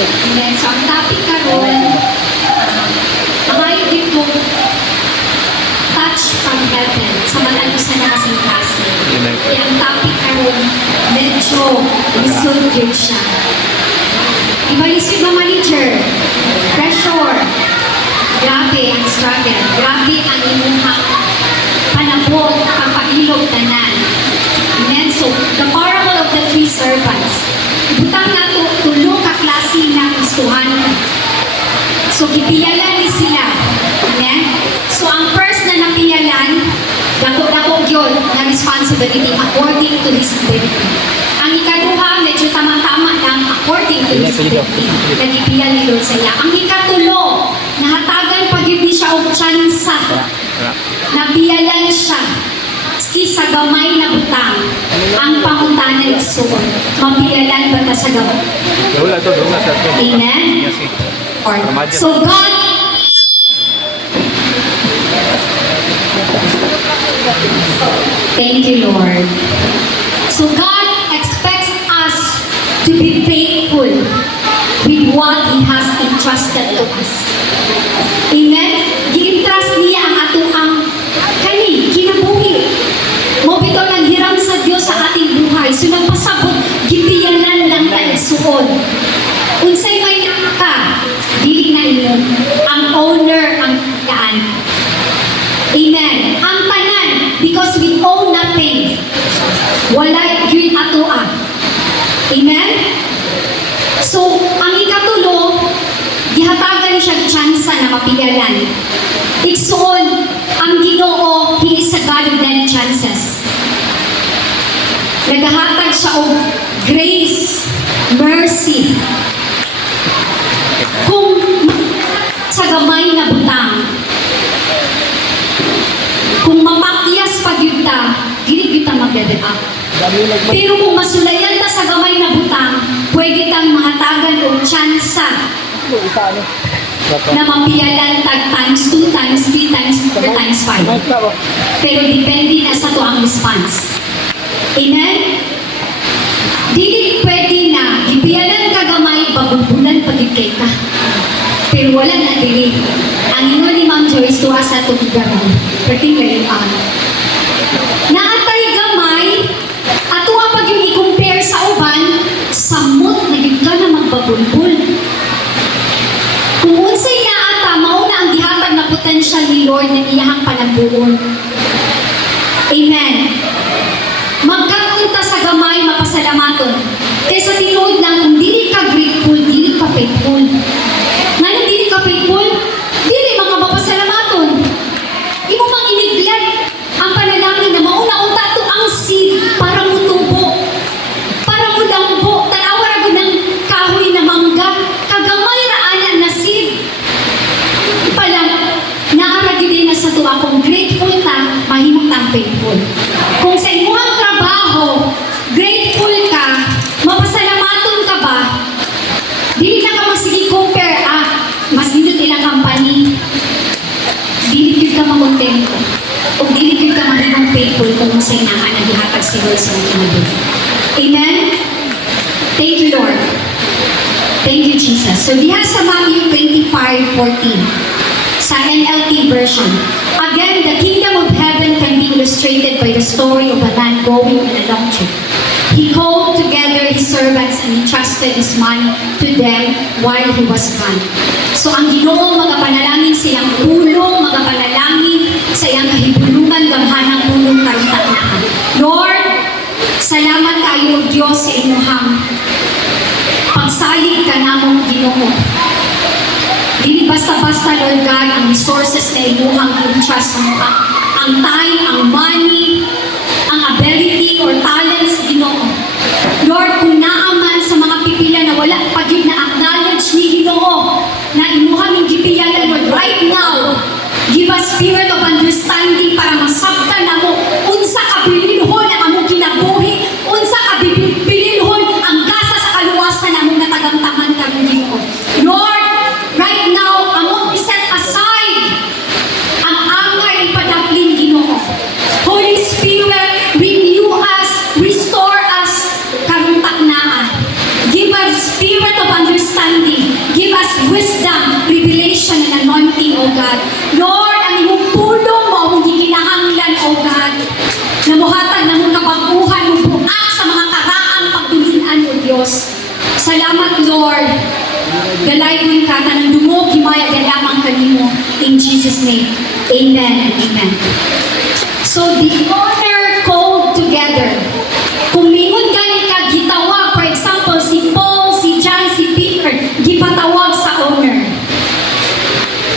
Amen. So, ang topic karon, maayo dito, touch from heaven, sa matalo sa nakasingkasi. Kaya ang topic karon, medyo isod siya. Ibalis yung mga manager, pressure, grabe ang struggle, grabe ang imuhang panabot, pagpailog tanan. Amen. So, the parable of the three servants. Ibutang na tulo ka klase ng istuhan. So, ipiyalan ni sila. Amen. So, ang first na napiyalan, dako-dako yun na responsibility according to his ability. Ang ikaduha, medyo tama-tama lang according to his ability. Nag-ipiyal ni Lord sa iya. Ang ikatulo, nahatagan pag yun siya o tsansa. Napiyalan siya. Sa gamay na butang, ang pangutanan isuon. Mapiyalan ba ta sa gamay? Amen? So God, thank you, Lord. So God expects us to be faithful with what He has entrusted to us. Amen? Gi-entrust niya ang atong kinabuhi. Mo bitaw naghiram sa Dios sa ating buhay. So nagpasabot, gipiyalan lang tayo suod. Unsay may ka, dili na imo. Ang owner ang yaan. Amen. Ang tanan, because we own nothing. Wala yun atoa. Amen? So, ang ikatulo, gihatagan siya tsansa na mapiyalan. Iksuon, ang Ginoo, He is a God of many chances. Nagahatag siya og grace, mercy. Kung sa gamay na butang, kung mapakyas pag yun ta, dili kita mag-up. Pero kung masulayan ta sa gamay na butang, pwede kang mahatagan og tsansa na mapiyalan tag times 2, times 3, times 4, times 5. Pero depende na sa to ang response. Amen? Dili pwede na ipiyalan ka gamay, babubulan pagigkay ka. Pero wala na dili. Ang ino ni Ma'am Joyce tuwa sa ito gamay. Particularly naatay gamay, ato nga pag yung i-compare sa uban, samot na yun ka na magbabulbul. Kung unsay na ata, mauna ang gihatag na potential ni Lord na iyahang panabuon. Amen. Magkakunta sa gamay, mapasalamaton. Kaya sa tinuod lang, kung dili ka grateful, dili ka faithful. Ngayon, dili ka faithful, dili mga mapasalamaton. Imo mang iniglat ang panalangin na mauna unta to ang seed para mutubo. Para mulambo. Tanawa ra gud ng kahoy na mangga. Kagamay ra ana na seed. Pala, naara gid na sa tuwa kung grateful ta, mahimong tang faithful. Kung sa imong trabaho, grateful ka, mapasalamaton ka ba? Dili na ka magsige compare, mas nindot ilang company. Dili gyud ka makontento. O dili gyud ka mahimong faithful kung unsay naa nagihatag si Lord sa kinabuhi. Amen? Thank you, Lord. Thank you, Jesus. So, diha sa Matthew 25:14. Sa NLT version. Again, the kingdom of heaven can be illustrated by the story of a man going on a long trip. He called together his servants and entrusted his money to them while he was gone. So, ang Ginoo magapanalangin sa iyang pulong, magapanalangin sa iyang kahibulungan, gamhanang pulong karuntaan. Lord, salamat kayo, Diyos, sa inyong pagsalig ka namong Ginoo. Dili basta-basta, Lord God, ang resources na imuhang i-entrust mo. Ang time, ang money, ang ability or talents, Ginoo. Lord, kung naaman sa mga pipila na wala pagig na acknowledge ni Ginoo na imuhang gipiyalan, Lord, right now, give us spirit of understanding para masabtan na mo unsa kabilinhon ang among kinabuhi, unsa kabilinhon ang gasa sa kaluwasan na among natagamtaman karong Ginoo. Lord, right now, among iset aside ang angay ipadapling Ginoo. Holy Spirit, renew us, restore us, karong taknaan. Give us spirit of understanding. wisdom, revelation, and anointing, O God. Lord, ang imong tulong mo, among gikinahanglan, O God. Namuhatag na mong kapaguhan, mong buak sa mga karaang pagdulian, O Diyos. Salamat, Lord. Galaygon ka, tanang dumog, himaya, galamang kanimo. In Jesus' name, amen and amen. So, the honor called together. Kung mingon gani ka, gitawag, for example, si Paul, si John, si Peter, gipatawag sa honor.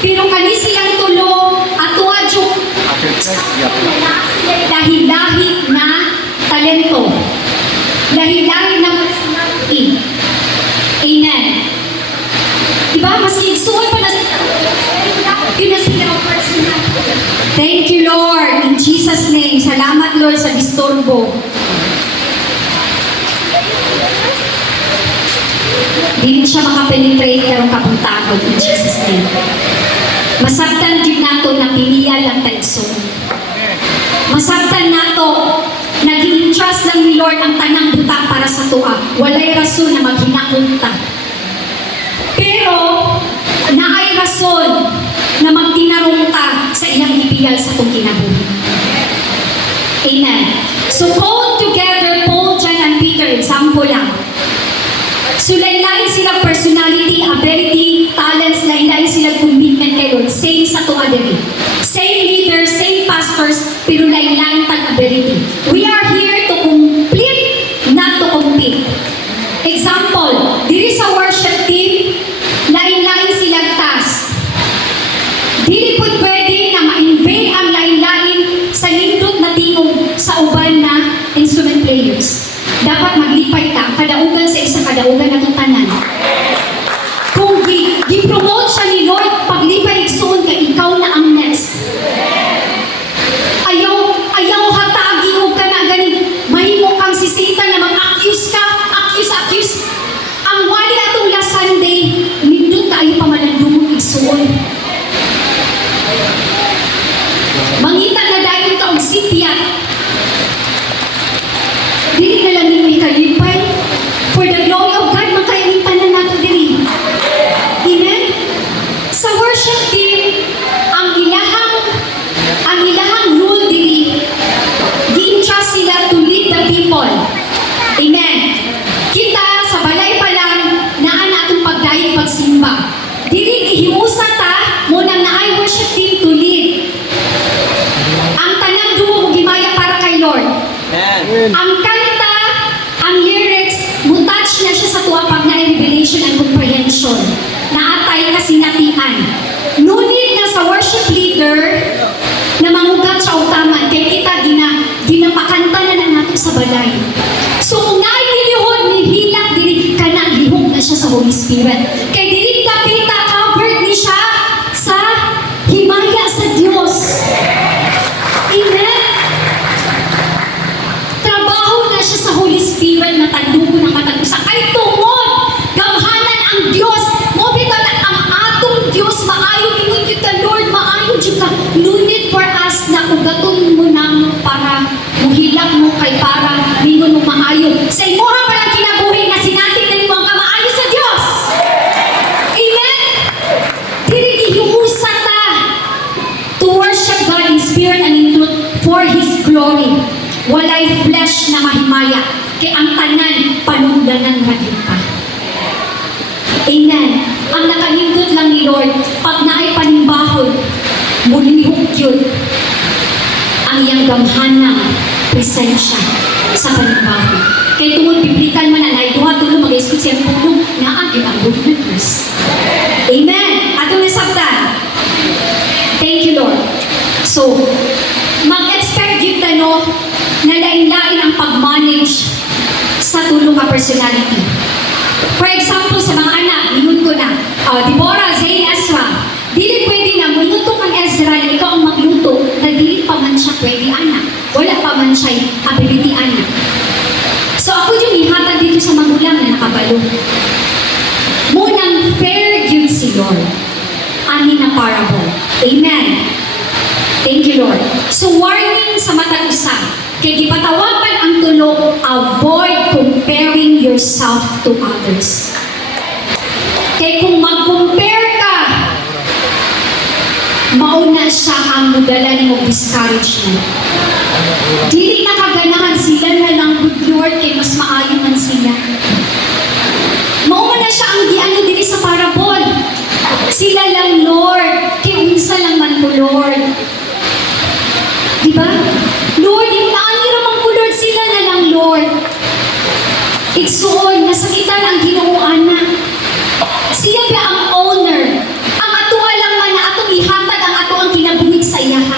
Pero kani silang tulo, atuad yung lahi-lahi na talento. Lahi-lahi na personality. Amen. Diba? Maski suot pa na yun na silang personality. Thank you, Lord. In Jesus' name. Salamat, Lord, sa disturbo. Hindi siya makapenetrate karong kapuntagon. In Jesus' name. Masabtan din nato na piniya lang tayo. Masabtan nato nag-i-entrust lang ni Lord ang tanang buta para sa tuwa. Walay rason na maghinakunta. Pero, naay rason na magtinarong ka sa ilang ipiyal sa itong kinabuhi. Amen. So, called together, Paul, John, and Peter, example lang. So, lain-lain silang personality, ability, talents, lain-lain silang commitment kay Lord. Same sa tuwa din. Same leaders, same pastors, pero lain-lain tag ability. We are here to complete, not to compete. Example, diri sa worship team, lain-lain silang task. Dili po pwede na ma-invade ang lain-lain sa lindot na tingog sa uban na instrument players. Dapat maglipay ka, kadaugan sa isa, kadaugan na itong tanan. Kung gi-promote siya ni Lord, paglipay igsuon ka, ikaw na ang next. Ayaw hatagi o ka na gani, mahimo kang sisitan na mag-accuse ka, accuse. Ang wali atong last Sunday, nindot ka ayaw pamalandumong igsuon. Mangita na dahil ka og sipyat. Dili na lang yung ikalipay. For the glory of God, makainitan na nato dili. Amen? Sa worship team, ang ilahang rule dili, gi-entrust sila to lead the people. Amen? Kita, sa balay pa lang, naan atong pagdayag pagsimba. Dili, ihiusa ta, munang naay worship team to lead. Ang tanang dumo gimaya para kay Lord. Ang kanta, ang lyrics, mutouch na siya sa tuwa pag na revelation and comprehension. Naatay kasinatian. Ngunit na sa worship leader, na mangugat sa utaman, kay kita ginapakanta na lang natin sa balay. So kung nailihod ni hilak diri, kanang lihok na siya sa Holy Spirit. Kay diri kapita, covered ni siya sa himaya sa Diyos. Amen? Trabaho na siya sa Holy Spirit na tandugo ng matag-usa. Ay tungod, gamhanan ang Diyos. Mo bitaw na ang atong Diyos, maayo ingon kita, Lord, maayo jud ka. No need for us na ugaton mo nang para muhilak mo kay para mingon mo maayo. Sa imuha pa lang kinabuhi na sinatik na nimo ang kamaayo sa Diyos. Amen? Dili gihiusa ta to worship God in spirit and in truth for His glory. Walay flesh na mahimaya, kay ang tanan panugdanan ragin pa. Amen. Ang nakanindot lang ni Lord, pag naay panimbahod, mulihok yun ang iyang gamhanang presensya sa panimbahod. Kaya tungod biblikan man na naiduha tulong mag-iskot siyang punong na ang good news. Amen. Atong nasabtan. Thank you, Lord. So, mag-expect yun tano na lain-lain ang pag-manage sa tulong ka personality. For example, sa mga anak, minun ko na, Deborah, Zane, Ezra, dili pwede na, minuto kang Ezra na ikaw ang magluto, na dili pa man siya pwede anak. Wala pa man siya ability anak. So ako yung ihatag dito sa magulang na nakabalo. Munang fair yun si Lord. Ani na parable. Amen. Thank you, Lord. So warning sa matag usa. Kaya gipatawagan ang tulo, avoid comparing yourself to others. Kaya kung mag-compare mudala ni mo discourage na. Dili nakaganahan sila na lang, good Lord, kay mas maayo man sila. Mauma na siya ang giano dili sa parabol. Sila lang, Lord, kay unsa lang man ko, Lord. Diba? Lord, yung naanira man ko, Lord, sila na lang, Lord. Igsuon, nasakitan ang Ginoo na. Siya ba ang owner? Ang ato lang man na atong ihatag ang ato ang kinabuhi sa iyaha.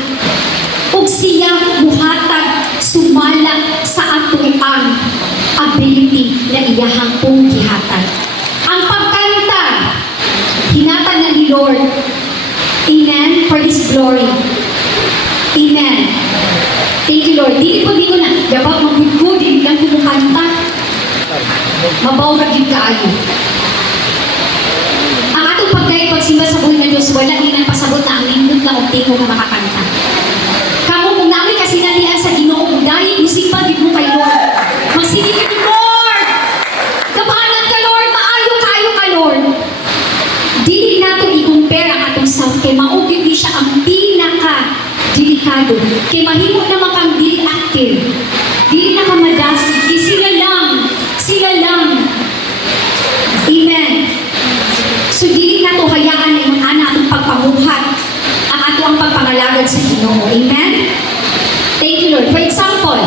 Ug siya buhatag sumala sa ato ang ability na iyahang pong gihatag. Ang pagkanta, hinatag na ni Lord. Amen? For His glory. Amen. Thank you, Lord. Dili po dito na, dapat magpugod, dili lang kumukanta. Mabaw na gid kaayo. Ang atong pagsimba sa buhay na Diyos, wala nilang pasabot na ang lindot na optiko na makakanta. Kamu kung namin kasi nalian sa Ginoo, dahil musipa gid mo kay Lord. Magsige ka ni Lord. Kabahanan ka, Lord. Maayo kayo ka, Lord. Dili nato i-compare ang atong self kay maugid ni siya ang pinaka delikado. Kay mahimo naman kang dili active. Dili na ka madasig. Sila lang. Sila lang. Amen. So, dili na to hayaan yung ana atong pagpamuhat ang ato ang pagpangalagad sa Ginoo. Amen? Thank you, Lord. For example,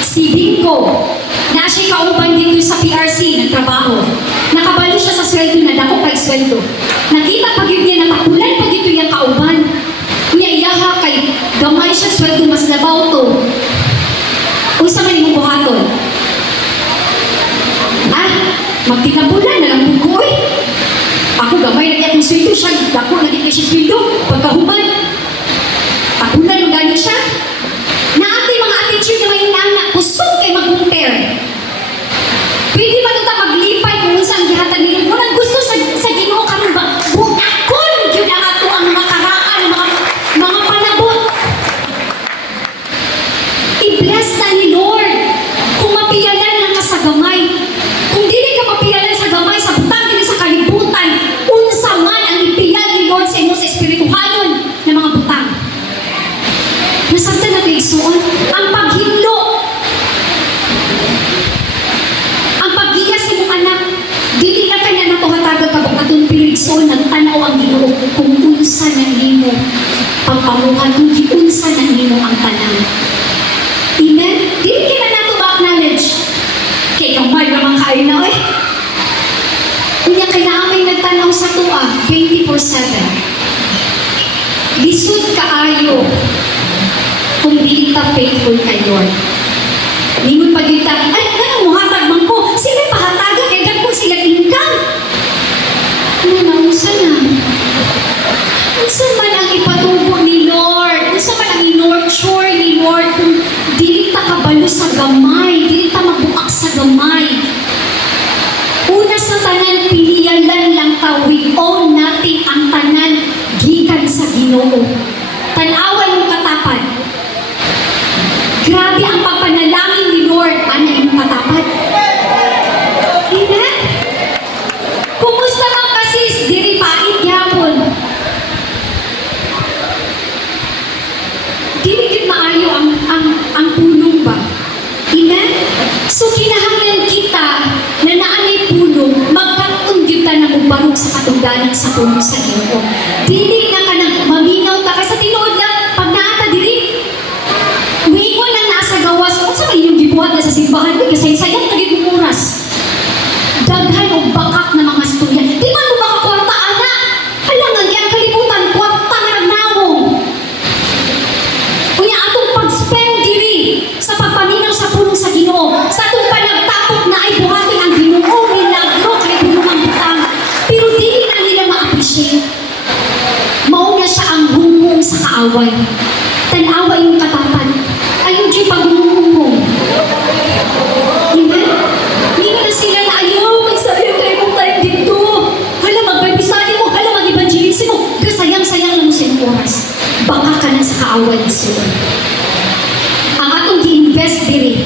si Bingo, na siya kauban dito sa PRC ng trabaho. Nakabalo siya sa sweldo na dako kay sweldo. Nakita pag yun niya nakapulan pag ito yung kauban. Iyaha kay gamay siya sweldo mas labaw to. Unsa man imong buhaton? Magtinabulan na lang po ko eh. Ako gamay na akong sweldo siya, dako na siya sweldo. Pagkahuman, tapulan mo gano'n siya. Na ating mga attitude na may inaanak, kusog kay mag-compare. Pwede ba ito maglipay kung unsa ang gihatag nila? Unang gusto sa Ginoo karon ba? Butakon yun ang ato ang mga karaan, mga panabot. I-bless na ni Lord. Kung mapiyalan lang ka sa gamay, kung dili ka mapiyalan sa gamay, sa butang din sa kalibutan, unsa man ang ipiyal ni Lord sa imo sa espirituhanon ng mga butang. Nasabtan na kayo isuon, ang paghilo, ang paggigas sa mong anak, dili na kanya natuhatagag ka atong pirigsoon, nagtanaw ang Ginoo kung unsa na nimo pagpamuhan, kung unsa na nimo ang tanan. Amen? Dili ka na nato ma-acknowledge. Kay kamay naman kayo na eh. Kunya kay naamay nagtanaw sa tuwa, 24/7. Lisod kaayo kung dili ta faithful kay Lord. Mingon pag kita, ay, ganang muhatag man ko. Sila pahatagan, kay gagawin sila income. Unsa na? Unsa man ang ipatubo ni Lord? Unsa man ang in-nurture ni Lord kung dili ta kabalo sa gamay, dili ta mabuak sa gamay. Una sa tanan, piniyalan lang ta, we own natin ang tanan gikan sa Ginoo. Tanawan mo katapat. Grabe ang pagpanalangin ni Lord, ana imong katapat. Amen? Kumusta man kasi, diri pait gyapon. Dili gid maayo ang pulong ba? Amen? So kinahanglan kita na naanay pulong, magkatong gyud ta na mubarog sa katungdanan sa pulong sa Ginoo. Dili na ka na maminaw ta kasi tinuod lang pag naata diri. Wingon na nasa gawas, unsa man inyong gibuhat na sa simbahan kasi sayang na gid mong oras. Daghan og bakak na mga istorya. Di man mo makakwarta ana. Halangan gyud ang kalibutan kwarta nga nagnawong. Kunya atong pag-spend diri sa pagpaminaw sa pulong sa Ginoo, sa atong panagtapok na ay buhaton ang Ginoo, milagro kay pulong ang butang. Pero dili na nila ma-appreciate. Mao na siya ang humong sa kaaway. Tanawa yung katapan. Ayun dyan pag-humong. Amen? Hindi na sila na ayaw, magsayang kayo mong time dito. Hala, magbibisali mo, hala, mag-evangelisi mo. Kasayang-sayang lang mo siyang oras. Baka ka na sa kaaway ni Lord. Ang atong di-invest diri,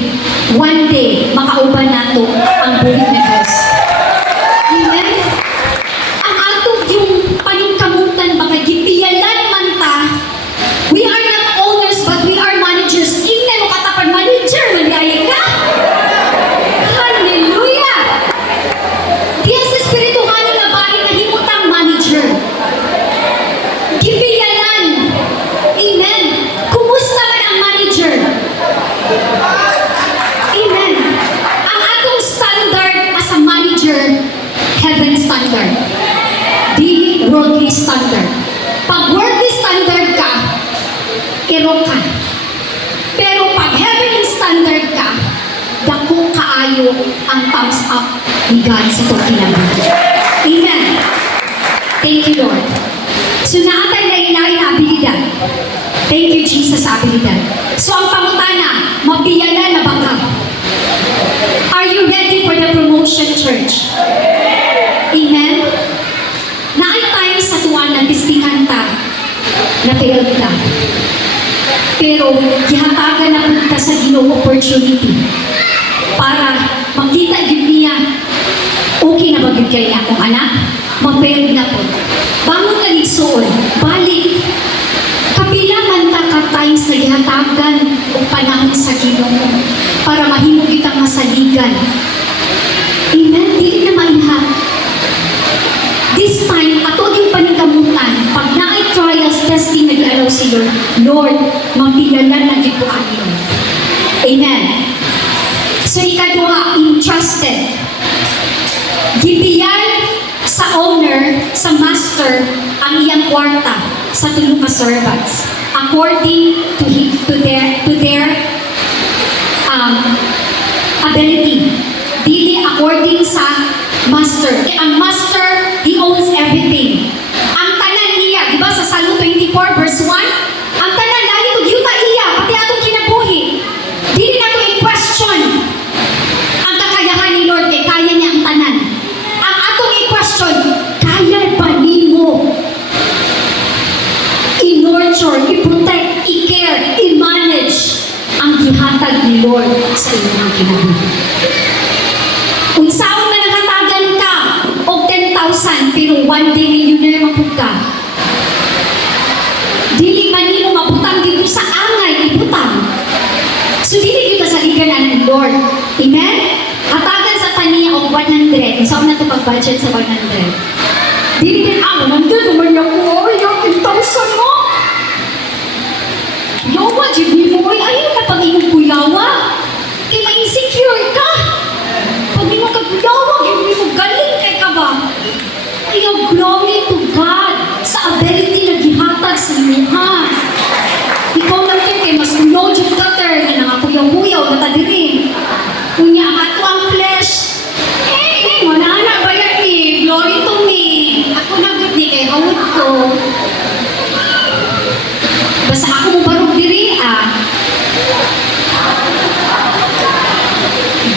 one day, makauban nato ang buhay na Diyos. Amen? Ang atong yung paningkamutan, baka gipiyalan man ta, worldly standard. Pag worldly standard ka, iro ka. Pero pag heavenly standard ka, dako kaayo ang thumbs up ni God sa itong kinabuhi. Amen. Thank you, Lord. So, naatay na inaay na abilidad. Thank you, Jesus, sa abilidad. So, ang pangutana, mabiyala na ba ka? Are you ready for the promotion, church? Amen? Naay times sa tuwan na distingan ta, na failed ka. Pero, gihatagan na punta sa Ginoo opportunity para makita yun niya, okay na ba yun kayo niya akong anak? Ma-failed na po. Bangon ka nigsoon, balik. Kapila man ka times na gihatagan o panahon sa Ginoo para mahimog itang masaligan. Amen? Dili na maiha. This time, ato din panikamutan, pag naay trials, testing, nag-alaw si Lord, Lord, magpigalan na dito amin. Amen. So, ikaduha, entrusted. Gibiyay sa owner, sa master, ang iyang kwarta sa tulong ka servants according to their ability. Dili according sa master. Ang master, he owns everything. Ang tanan niya, di ba sa Salmo 24 verse 1, ang tanan lagi ko yuta iya, pati atong kinabuhi. Dili na to i-question ang kakayahan ni Lord, kay kaya niya ang tanan. Ang atong i-question, kaya ba nimo i-nurture, i-protect, i-care, i-manage ang gihatag ni Lord sa inyong kinabuhi. Unsaon na nakatagan ka og 10,000 pero one day millionaire mapud ka. Dili man nimo mabutang dito sa angay ibutang. So dili gyud ka sa liganan ni Lord. Amen? Hatagan sa kaniya og 100. Unsaon na to pag-budget sa 100? Dili din ako nandun naman ako. Ay, yung 10,000 mo. Yawa, jibi mo. Ay, ayaw na pag-inom kuyawa. Kaya ma-insecure ka. Pag di mo kagulawa, hindi mo galing kay ka ba? Ayaw, glory to God sa ability na gihatag sa inyo, ha? Ikaw lang din kay mas ulo, yung cutter, na nangakuyaw-kuyaw, natadirin. Kunya, ang ato ang flesh. Manana ba yan eh? Glory to me. Ako na good ni kay hawad ko. Basta ako mo barog diri,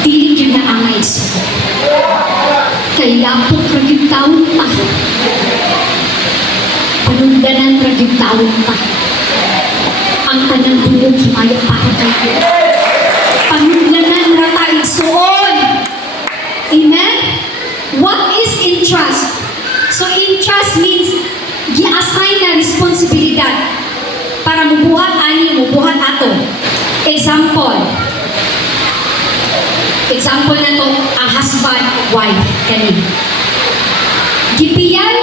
Dili yun na angay sa kaya po raging taon pa. Panundanan raging taon pa. Ang tanang bulog himaya para kayo. Panundanan ratay soon. Amen? What is entrust? So entrust means gi-assign na responsibilidad para mubuhat ani, mubuhat ato. Example na to, ang husband, wife, kani. Gipiyal,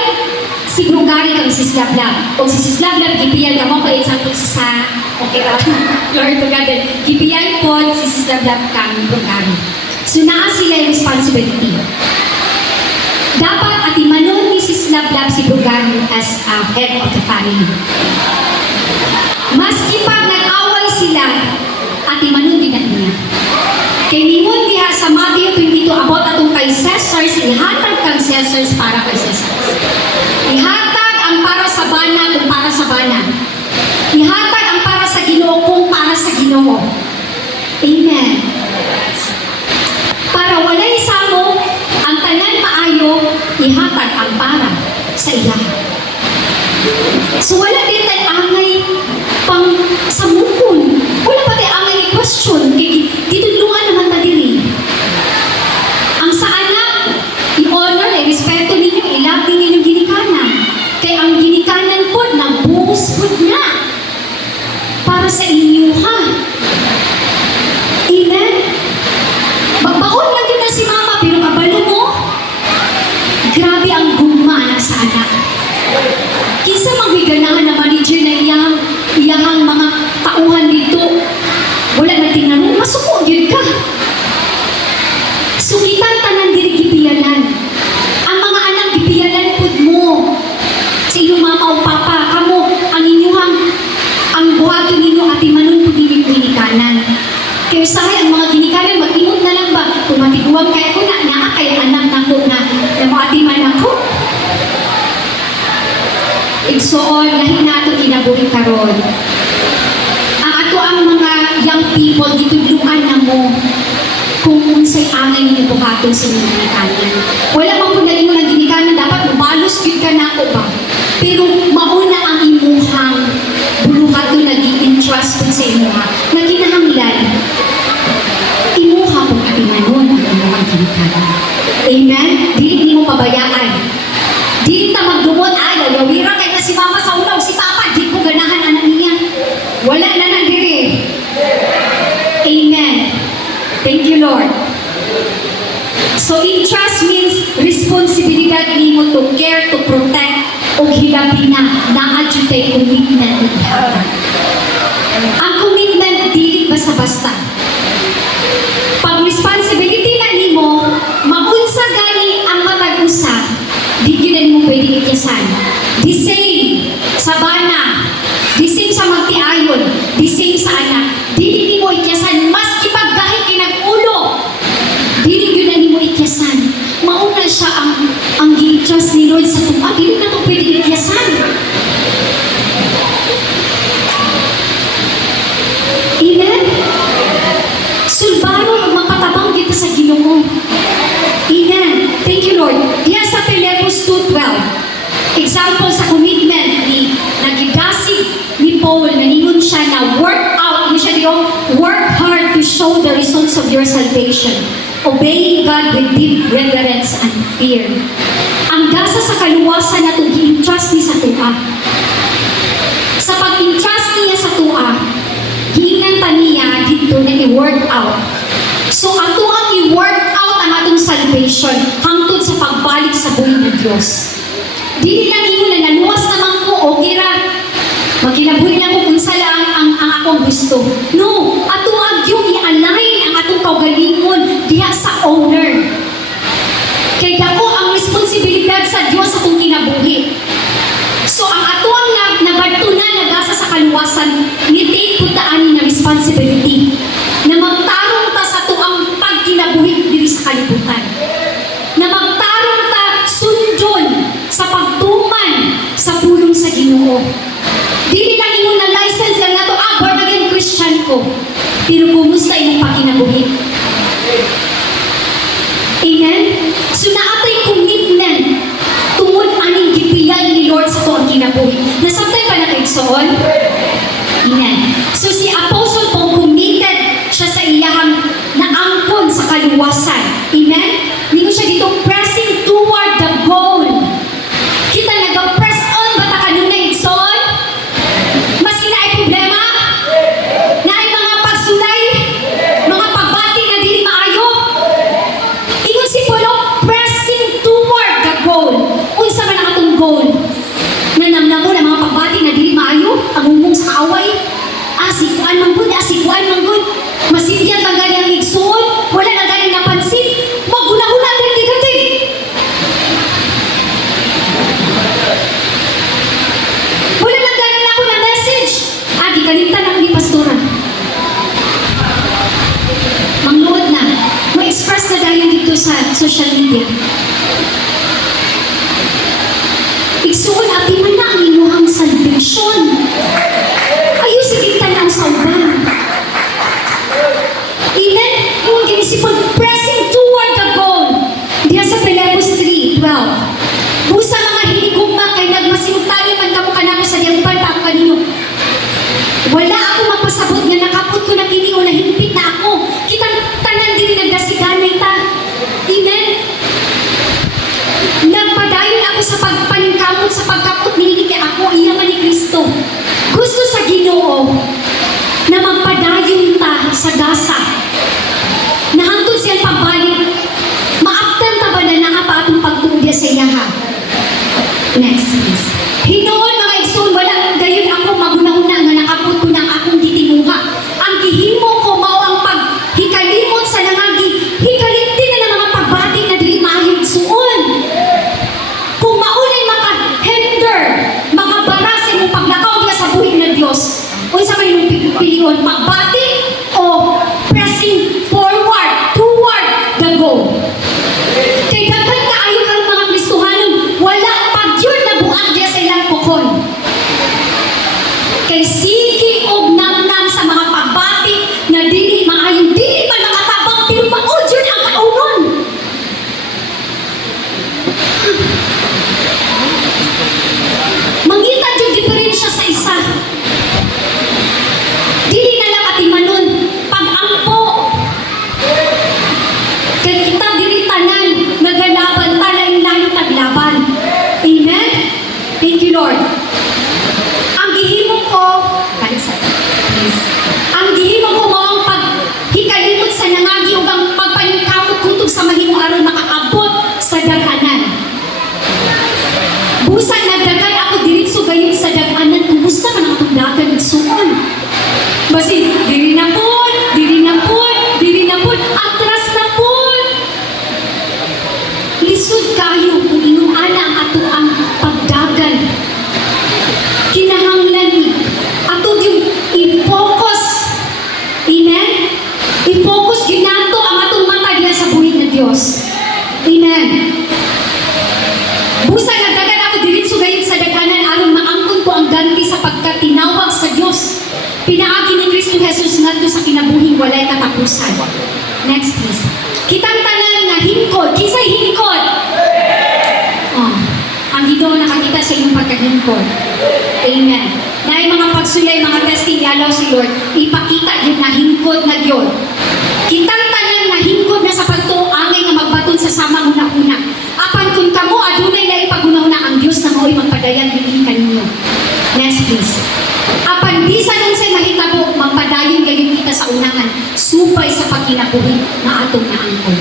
si Brugari kang si Slablab. O si Slablab, gipiyal ka mo, for example, sa, okay ra, glory to God, gipiyal po, si Slablab kang Brugari. So, naa sila yung responsibility. Dapat atimanon ni si Slablab si Brugari as head of the family. Maski pag nag-away sila, atimanon din ang niya. Kay ningon diha sa Matthew 22 about atong kay Caesars, ihatag kang Caesars para kay Caesars. Ihatag ang para sa bana kung para sa bana. Ihatag ang para sa Ginoo kung para sa Ginoo. Amen. Para walay samo, ang tanan maayo, ihatag ang para sa iya. So wala din tayo angay pang samukon. Wala pa tayo angay i-question. Ditulungan naman ta diri. Ang sa anak, i-honor, i-respeto ninyo, i-love ninyo yung ginikanan. Kaya ang ginikanan po, nag-buhos po na. Para sa inyo, ha? karon. Ang ato ang mga young people gitudluan na mo kung unsay angay ninyo buhaton sa inyong ginikanan. Wala man po naging mga ginikanan, dapat mabalos yun ka na ako ba? Pero mauna ang imuhang buluhaton naging entrust po sa imuha na kinahanglan. Imuha po katinganon ang imuhang ginikanan. Amen? Dili mo pabayaan. Dili ta magdumot, ay, yawira kay na si mama sa unaw, si papa, di ko ganahan anak niya. Wala na nang diri. Amen. Thank you, Lord. So, entrust means responsibilidad nimo to care, to protect, o hilabi na na-adjutay commitment. Ang commitment, dili basta-basta. Pag responsibility na nimo, maunsa gani ang matag-usa, di yun mo pwede ikyasan. The same sa bana, the same sa magtiayon, the same sa anak, dili mo ikyasan, mas ipaggahi kinag-ulo, dili yun mo ikyasan. Mauna siya ang gi-trust ni Lord sa tuwa, dili na ito pwede ikyasan. Amen? Sulbaro, magpatabang kita sa Ginoo. Amen. Thank you, Lord. Yan sa Philippians 2:12. Example sa commitment ni nagidasig ni Paul, naningon siya na work out, ano siya dito? Work hard to show the results of your salvation. Obeying God with deep reverence and fear. Ang gasa sa kaluwasan na itong i-entrust ni sa tuwa. Sa pag-entrust niya sa tuwa, hiingan pa niya dito na i-work out. So, ato ang i-work out ang atong salvation hangtod sa pagbalik sa buhay ng Diyos. Dili lang inyo na naluwas naman ko, okay ra. Magkinabuhi lang ko kung saan ang akong gusto. No, ato ang yung i-align ang atong kaugalingon diha sa owner. Kaya dako ang responsibilidad sa Diyos sa atong kinabuhi. So, ang ato ang nabarto na nagasa sa kaluwasan, ni-take po taan na responsibility na magtarong ta sa tuang pagkinabuhi diri sa kalibutan. Na magtarong ta sundon sa pagtuman sa pulong sa Ginoo. Dili lang ingon na license lang nato, born again Christian ko. Pero kumusta imong pagkinabuhi? Amen? So naatay commitment tungod aning gipiyay ni Lord sa tuang kinabuhi. Nasabtay ba na kaigsoon? Amen. So si Apostle Paul committed siya sa iyang naangkon sa kaluwasan. Amen? Ningo siya dito, pressing toward the goal. Kita nag-press on ba ta kanunay igsoon? Mas ay problema? Na ay mga pagsulay? Mga pagbati na dili maayo? Ingon si Paulo, pressing toward the goal. Unsa man ang atong goal? Nanamnamo na mga pagbati na dili maayo? Ang umong sa kaaway? Asikuan man gud, asikuan man gud. Masindihan man gani ang igsoon, wala na gani napansin. Maghuna-huna din negative. Wala lang gani na ako na message. Gikalimtan ako ni Pastora. Mangluod na. Ma-express na dahil dito sa social media. Igsuon at di man na ang imuhang salvation. Ayusin kita ng sauban. Amen? Yung ginisipon, pressing toward the goal. Diyan sa Philippians 3:12. Busa mga hinigugma kay nagmasimutali man kamo kanako sa diyang pa ako kanino. Wala ako mapasabot nga nakapot ko na kini o nahimpit na ako. Kitang tanan diri nagdasiganay ta. Amen? Nagpadayon ako sa pagpaningkamot sa pagkapot ni kay ako iya man ni Kristo. Gusto sa Ginoo na magpadayon ta sa gasa. Nahangtod siyang pagbalik. Maaptan ta ba na naa pa atong pagtugya sa iya ha? Next, please. Hinoon mga igsoon, wala gayon ako maguna-una nga nakapot ko ng akong gitimuha. Ang gihimo ko mao ang paghikalimot sa nangagi. Hikalimtin na ng mga pagbati na dili maayo igsoon. Kung maunay maka-hinder, makabara sa imong paglakaw diya sa buhig ng Dios. Unsa man imong pilion, pagbati o press Mangita yung diferensya sa isa. Dili na lang atimanon, pag-ampo. Kaya kita diri tanan, nagalaban, talain-lain taglaban. Amen? Thank you, Lord. Ang gihimo ko, please. Ang gihimo ko mo ang paghikalimot sa nangagi ug ang pagpaningkamot kutob sa mahimo aron makaabot sa daganan. Busa nagdagan ako diritso gayon sa daganan. Kumusta man ang atong dagan igsuon? Basi diri na pud, diri na pud, diri na pud, atras na pud. Lisod kayo kung inuana ang ato ang pagdagan. Kinahanglan ni ato yung i-focus. Amen? I-focus ginato ang atong mata diya sa buhig na Dios. Amen. Busa nagdagan ako diritso gayon sa daganan aron maangkon ko ang ganti sa pagkatinawag sa Dios. Pinaagi ni Kristo Jesus ngadto sa kinabuhing walay katapusan. Next please. Kitang tanan nga hingkod. Kisay hingkod? Oh, ang Ginoo nakakita sa inyong pagkahingkod. Amen. Dahil mga pagsulay, mga testing, yalaw si Lord, ipakita yun na hingkod na Diyon. Kitang tanan nga hingkod na sa pagtuo angay nga magbaton sa sama una-una. Apan kung kamo adunay na ipaguna-una ang Dios na mao'y magpadayan bilin kaninyo. Next please. Apan bisan unsay mahitabo magpadayon gayon kita sa unahan supay sa pagkinabuhi na atong naangkon.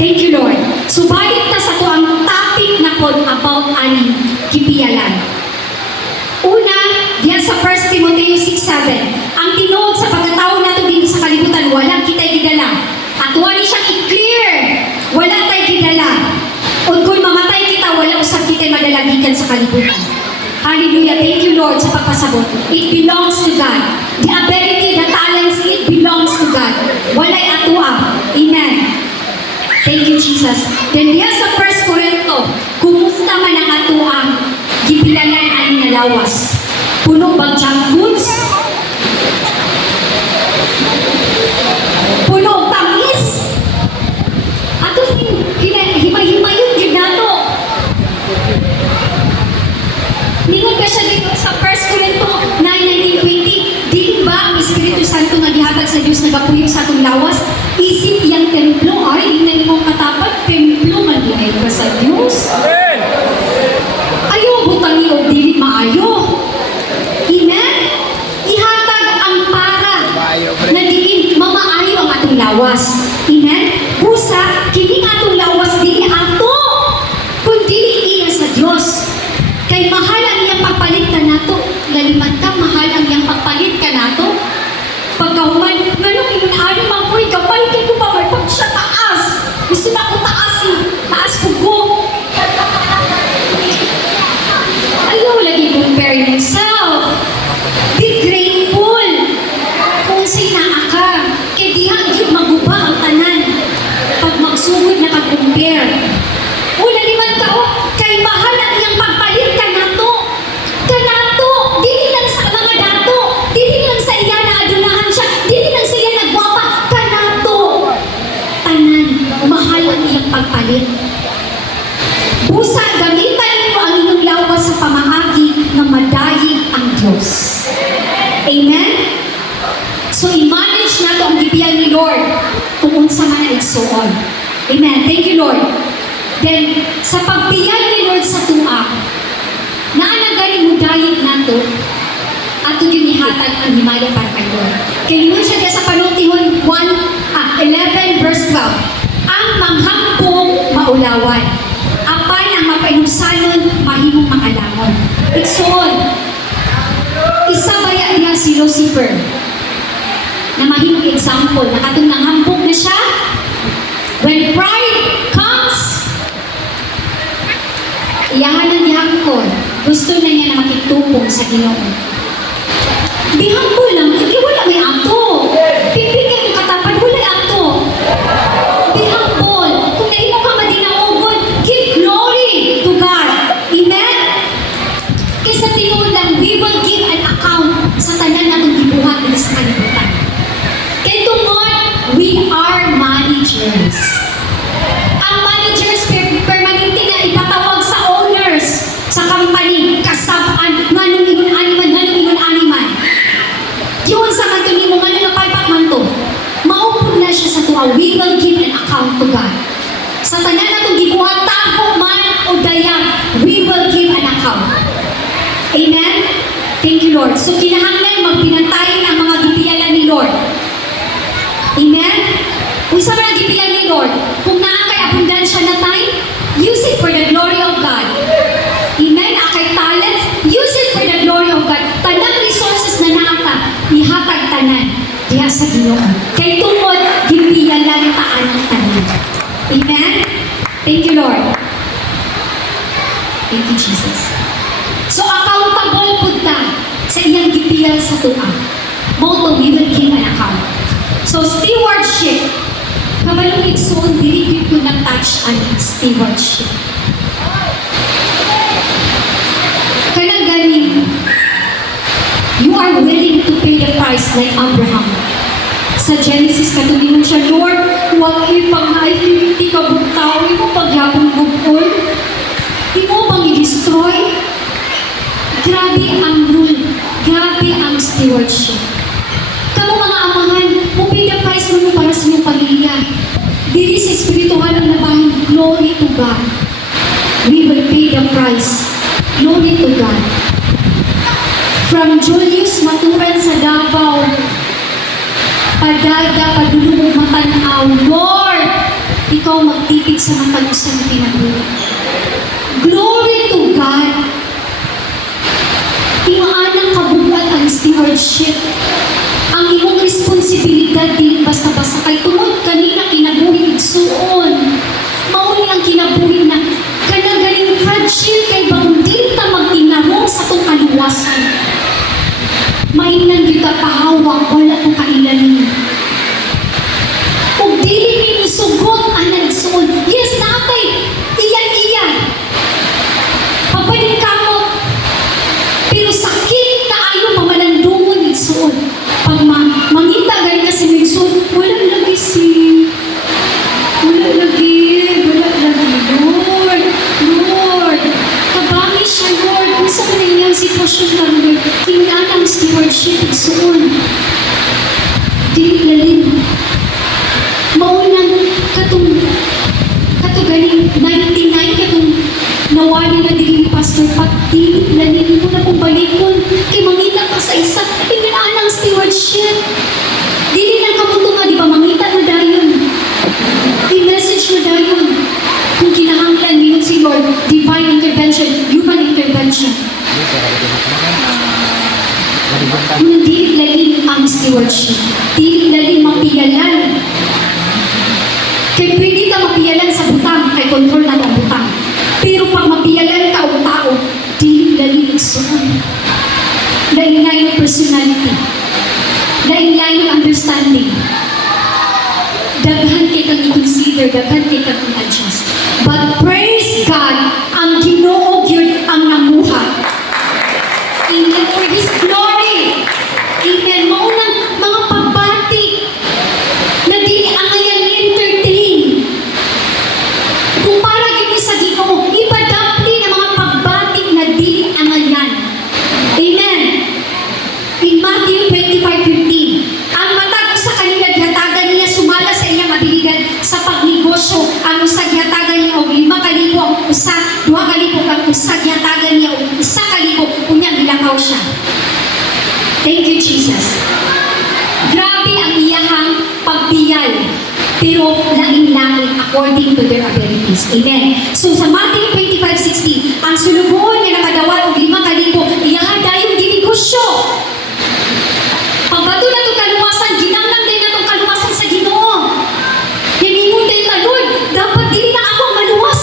Thank you, Lord. Subalit ta sa to ang topic na pod about aning kipiyalan. Una, diyan sa 1 Timoteo 6:7. Ang tinuod sa pagkatao nato dinhi sa kalibutan wala kitay gidala. At wala siyang i-clear. Wala tay gidala. Ug kung mamatay kita wala usab kitay madalagikan sa kalibutan. Hallelujah. Thank you, Lord, sa pagpasabot. It belongs to God. The ability, the talents, it belongs to God. Walay atua. Amen. Thank you, Jesus. Then diyan sa 1 Corinto, kumusta man ang atua, gipilalan aning nalawas. Puno bang junk foods? Puno tamis? Ato himay-himayon yun nato. Ningon ka siya dito sa 1 Corinto 9:19-20. Di ba ang Espiritu Santo nga gihatag sa Dios nagapuyo sa atong lawas? Isip iyang templo ay hindi mo katapat templo man dinay ka sa Dios. Ayaw butang niyo dili maayo. Amen. Ihatag ang para na diin mamaayo ang atong lawas. Amen. Busa kini atong lawas dili ato kundi iya sa Dios. Kay mahal ang iyang pagpalit ka nato. Laliman ka, mahal ang iyang pagpalit ka nato. Pagkahuman, ganun inaari makoy, kapay kay ko pa may pag siya taas. Gusto na ko taas eh. Taas ko ko. Ayaw lagi compare yourself. Be grateful. Kung sa'y naa ka, kay dihan yun maguba ang tanan. Pag magsugod na ka-compare. Wala liman ka, oh, kay mahal ang iyang pagpalit ka nato. Kanato, dili lang sa mga dato. Dili lang sa iya na adunahan siya. Dili lang sa iya nagwapa. Kanato. Tanan, mahal ang iyang pagpalit. Busa, gamitan niyo ang inyong lawas sa pamaagi na madayig ang Diyos. Amen? So, i-manage na ito ang gibiyan ni Lord kung unsa man ang igsuon. Amen. Thank you, Lord. Then, sa pagbiyan ni Lord sa tuwa, naanagaling mo dayig na ito, ato yun ihatag ang himaya para kay Lord. Kaya siya sa Panultihon 11 verse 12. Ang manghampong maulawan. Apan ang mapainusanon, mahimong makalangon. Iksoon, isa baya niya si Lucifer na mahimong example, na katong nanghampong na siya. When pride comes, iyahan ng dihangkon, gusto na niya na makitupong sa Ginoo. Dihangkon lang, wala may ato. Pipigyan mo katapad, wala ato. Dihangkon, kung naimo ka madinaogon, give glory to God. Amen? Kaysa tinuod lang, we will give an account sa tanan natong gibuhat dito sa kalibutan. Kaya tungod, we are managers. Ang managers, permanente na sa tanan natong gibuhat tago man o dayang, we will give an account. Amen? Thank you, Lord. So, kinahanglan magpinantayin ang mga gipiyalan ni Lord. Amen? Kung sa mga gipiyalan ni Lord, kung naakay abundansya na time, use it for the glory of God. Amen? Akay talents, use it for the glory of God. Tanang resources na naata, ihatag tanan diha sa Ginoo. Kay tungod, gipiyalan taan ang tanan. Amen? Thank you, Lord. Thank you, Jesus. So, accountable po ta sa iyang gipiyal sa tuwa. Mao we will give an account. So, stewardship. Kabalong igsoon, dili ko na-touch ang stewardship. Kanang ganing, you are willing to pay the price like Abraham. Sa Genesis, katulingon siya, Lord, huwag ipangay, hindi ka bugtawi mo paghapong bugol. Di mo bang i-destroy? Grabe ang rule. Grabe ang stewardship. Kamu mga amahan, pay the price mo para sa iyong pamilya. Dili sa espiritual na nabahin, glory to God. We will pay the price. Glory to God. From Julius Maturan sa Davao, Padada, padulong matanaw, Lord, ikaw magtipid sa matalusan na pinabuhay. Glory to God. Iwaanang kabubuan ang stewardship. Ang imong responsibilidad di basta-basta kay tungod kanina kinabuhi igsuon. Mauni ang kinabuhi na kanang galing fragile kay bagong di ta magtinamo sa tong kaluwasan. Mainan kita pahawak, wala kong kailanin. Kung dili ni musugot ang nagsuon, yes, natay, iyan-iyan. Papaling kamot. Pero sakit kaayo mamalandungon nagsuon. Pag mangita galing ka si nagsuon, walang lagi si... Wala lagi, Lord. Lord, kabangi siya, Lord. Kung sa kanyang sitwasyon lang, Lord, tingnan ang stewardship nagsuon. Dili lalim. Maunang galing 99 katong nawali na dili ni Pastor Pat, dili lalim mo na kung balikon kay mangita ka sa isa, ingaan ang stewardship. Dili lang kamuto nga, di ba mangita na dayon. I-message mo dayon. Kung kinahanglan niyo si Lord, divine intervention, human intervention. Kung dili lalim ang stewardship, dili lalim mapiyalan. Kaya pwede ka mapiyalan sa butang, kay control na ang butang. Pero pag mapiyalan ka o tao, di lalim igsoon. Lain-lain ng personality. Lain-lain ng understanding. Daghan kay kang i-consider, daghan kay kang i-adjust. But praise God, ang Ginoo gyud ang namuhat. Amen. For His glory. Amen. Maunang mga pagbati na di ang ayang entertain. Kung para gini sa Ginoo, ipadapli ng mga pagbati na di ang ayan. Amen. In Matthew 25:15, ang matag sa kanila gihatagan niya sumala sa iyang abilidad sa pagnegosyo. Ang usa gihatagan niya og 5,000 ang usa, 2,000 kang usa gihatagan niya og 1,000 unya bilakaw siya. Thank you, Jesus. Grabe ang iyahang pagpiyal, pero lain-lain according to their abilities. Amen. So sa Matthew 25:16, ang sulubuhon niya nakadawat og 5,000, iyahan dayong ginegosyo. Pagbato na itong kaluwasan, ginamnam din na itong kaluwasan sa Ginoo. Yaningon din na, Lord, dapat dili na ako maluwas.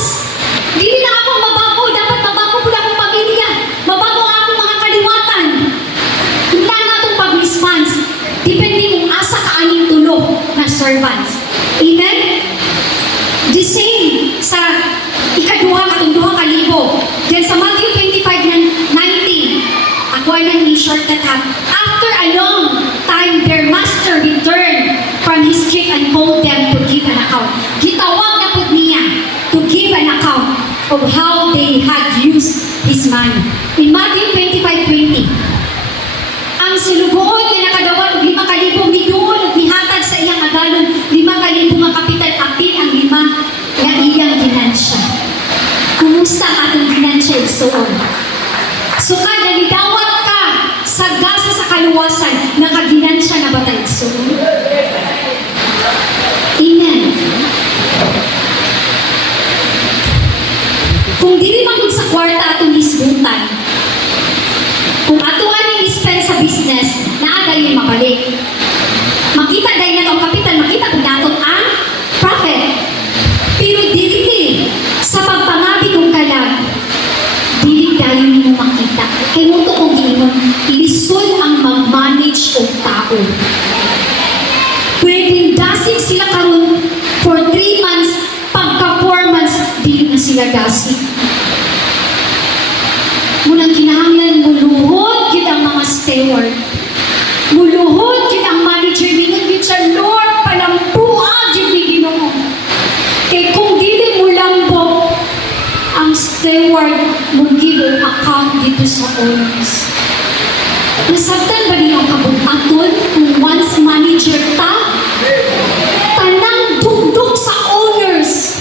Dili na ako mabago, dapat mabago po na akong pamilya. Mabago ang akong mga kaliwatan. Hindi na itong pag-response. Depende kung asa ka aning tulo na servants. Amen? The same sa ikaduha katong 2,000. Diyan sa Matthew 25:19, ako nang i-shortcut ha. After a long time, their master returned from his trip and called them to give an account. Gitawag na po niya to give an account of how they had used his money. In Matthew 25:20, ang silugoon niya nakadawat og 5,000 miduol ug mihatag sa iyang agalon 5,000 nga kapital apil ang 5 nga iyang ginansya. Kumusta ang atong ginansya igsoon? Sukad na nidawat ka sa gasa sa kaluwasan, nakaginansya na ba tayo igsoon? Amen. Kung dili magod sa kwarta atong hisgutan, kung ato aning spend sa business, naa dayon mabalik. Makita dayon na ang kapital, makita kung naton ang profit. Pero dili sa pagpangabi kong kalag, dili dayon mo makita. Kay mo to kung giingon, lisod ang mag-manage og tao. Pwedeng dasig sila karon for 3 months, pagka 4 months, dili na sila dasig. Munang kinahanglan muluhod yun ang mga steward. Muluhod yun ang manager. Mingon yun siya, Lord, palampuan yun ni Ginoo. Kaya kung dili mo lambok, ang steward mo give account dito sa owners. Nasabtan ba niyo ang kabuhaton kung once manager ta? Tanang dugdog sa owners.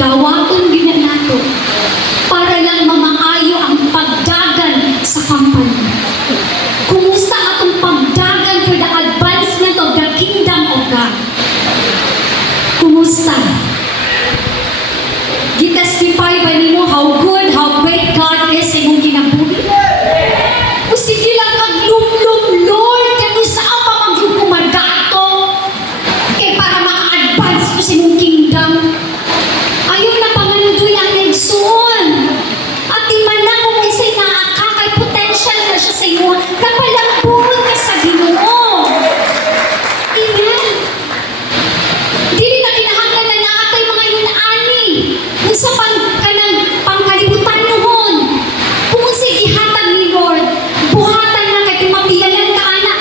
Dawaton din nato para lang mamaayo ang pagdagan sa company. Kumusta atong pagdagan for the advancement of the kingdom of God? Kumusta? Gitestify ba nimo how good, how great God is sa imong kinabuhi? O sige lang kaglumlum, Lord, kano saan pa maglukumadato? Kaya para maka-advance ko sa imong kingdom. Ayaw na pangandoy ang nagsuon. At imana kung isa'y naakakay potential na siya sa iyo, napalambot ka sa Ginoo. Amen. Dili na kinahanglan na naatay mga yun-ani. Kung sa pangkalibutan noon, kung sa'y ihatag ni Lord, buhatan na kay mapiyalan ka anak,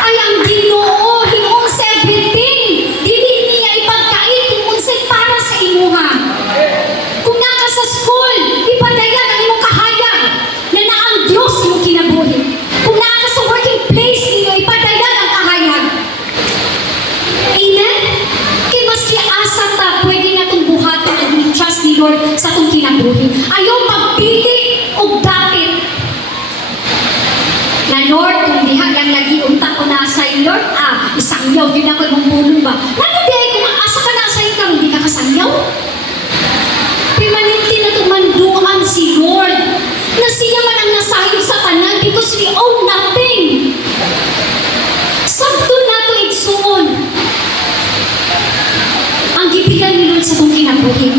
ay ang Ginoo, himong 17, dili niya ipagkait kung unsay para sa imuha. Kung naka sa school, ipadayag ang imong kahayag na naang Diyos yung kinabuhi. Kung naka sa working place ninyo, ipadayag ang kahayag. Amen? Kaya maski asa ta, pwede natong buhatan at trust ni Lord sa itong kinabuhi. Ayaw magpili o dapit. Na Lord, kung diha lang lagi unta ko na asay, Lord, isangyaw din ako yung pulong ba? Naniday, kung asa ka na asay ka, hindi ka kasangyaw? Permanente na tumanduan si Lord na siya man ang nasayop sa tanan because we own nothing. Sabto na to igsuon ang gibigan ni Lord sa itong kinabuhi.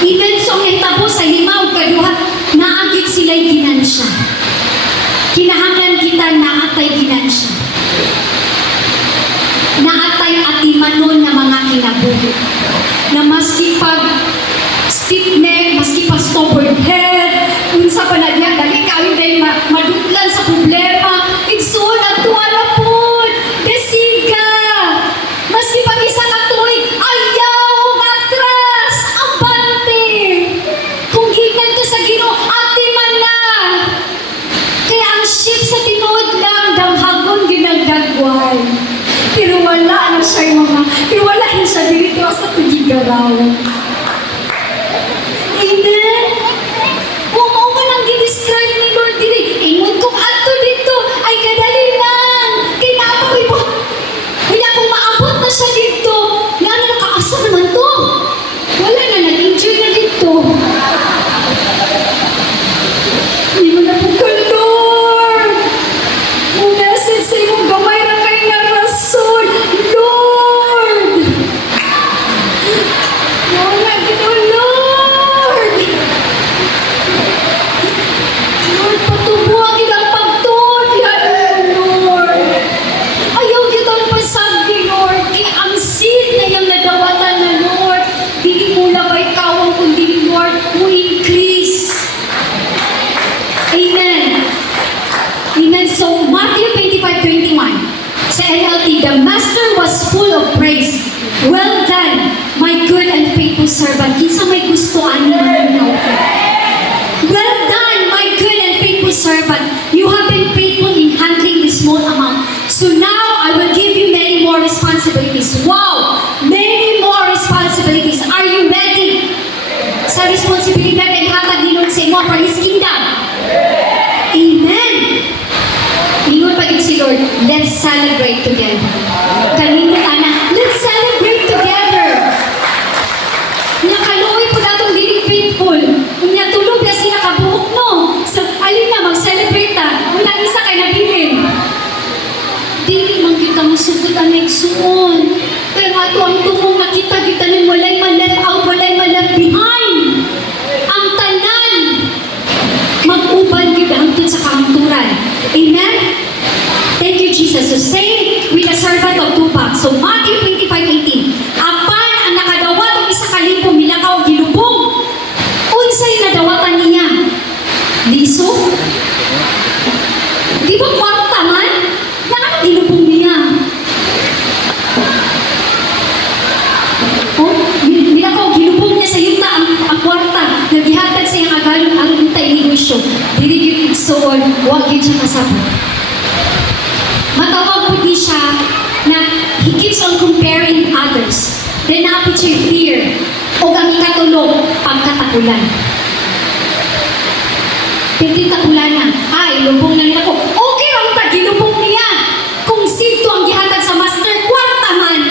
Even so, ang tabo sa 5 o 2, naagit sila'y ginansya. Kinahanglan kita naatay ginansya. Naatay atimanon na mga kinabuhi. Na maski pag stiff neck, maski pag stubborn head, unsa pa na diyan, dali kayo dahil madutlan sa problema, igsuon at tuwala po, desiga. Maski pag isa ka tuwing, ayaw, atras, abante. Kung ginan ka sa Ginoo, atiman na. Kaya ang ship sa tinuod lang, damhagon ginagdagway. Pero wala na siya yung pero wala na siya dito sa tugigaraw. Amen? Kung mo man ang gidescribe ni Lord dili, ingon kong ato dito, ay kadali lang. Kaya nato ko ipo. Kaya kung maabot na siya dito, nga na nakaasa naman to. Wala na, nag-enjoy na dito. Hindi mo na po ka, Lord. Ang message sa imong gamay na kayo nga rason, Lord. Lord, sa responsibilidad ay hatag ni Lord sa imo for His kingdom. Amen. Ingon pa din si Lord, let's celebrate together. Kanina, anak, let's celebrate together. Nakaluoy po datong dili faithful. Unya tulog na siya kabuhok no. So, alin na, mag-celebrate na. Wala isa kay nabilin. Dili man kita masugod ang nagsuon. Kaya nga ito ang tumong nakita kita ng walay man left out, walay man left behind. Ang tanan, mag-uban kita hangtod sa kahanturan. Amen? Thank you, Jesus. So, same with the servant of Tupac. So, Matthew 25:18. Apan ang nakadawat ng isa kalibo milakaw gilubong. Unsay nadawatan niya? Liso? Di ba kwarta man? Na ano gilubong niya? Oh, milakaw gilubong niya sa yuta ang kwarta. Naghihatag sa iyang agalong ang utay negosyo. Dirigit igsoon, huwag yun siya kasabot. Matawag po di siya na he keeps on comparing others. Then napit siya fear o kami katulog pagkatakulan. Pagkatakulan na, ay, lubong na nila ko. Okay, ang tagilubong niya. Kung sinto ang gihatag sa master, kwarta man.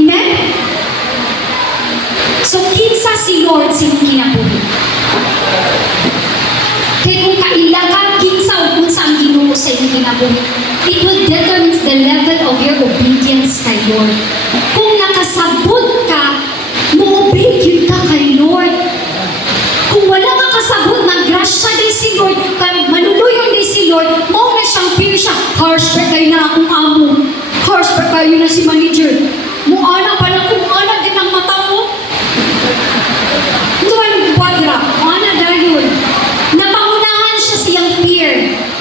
Amen? So, kinsa si Lord sa kinabuhi. Kaya kung kailangan kinsa o kung saan Ginoo sa iyong kinabuhi, it will determine the level of your obedience kay Lord. Kung nakasabot ka, mo-obey yun ka kay Lord. Kung wala kang kasabot, nag-grasya din si Lord, maluluyon din si Lord, mao na siyang fear siya, harsh pa kayo na akong amo, harsh pa kayo na si manager, muana pala kung anak din ang mata mo. Ito ang kwadra, muana dahil napangunahan siya siyang fear.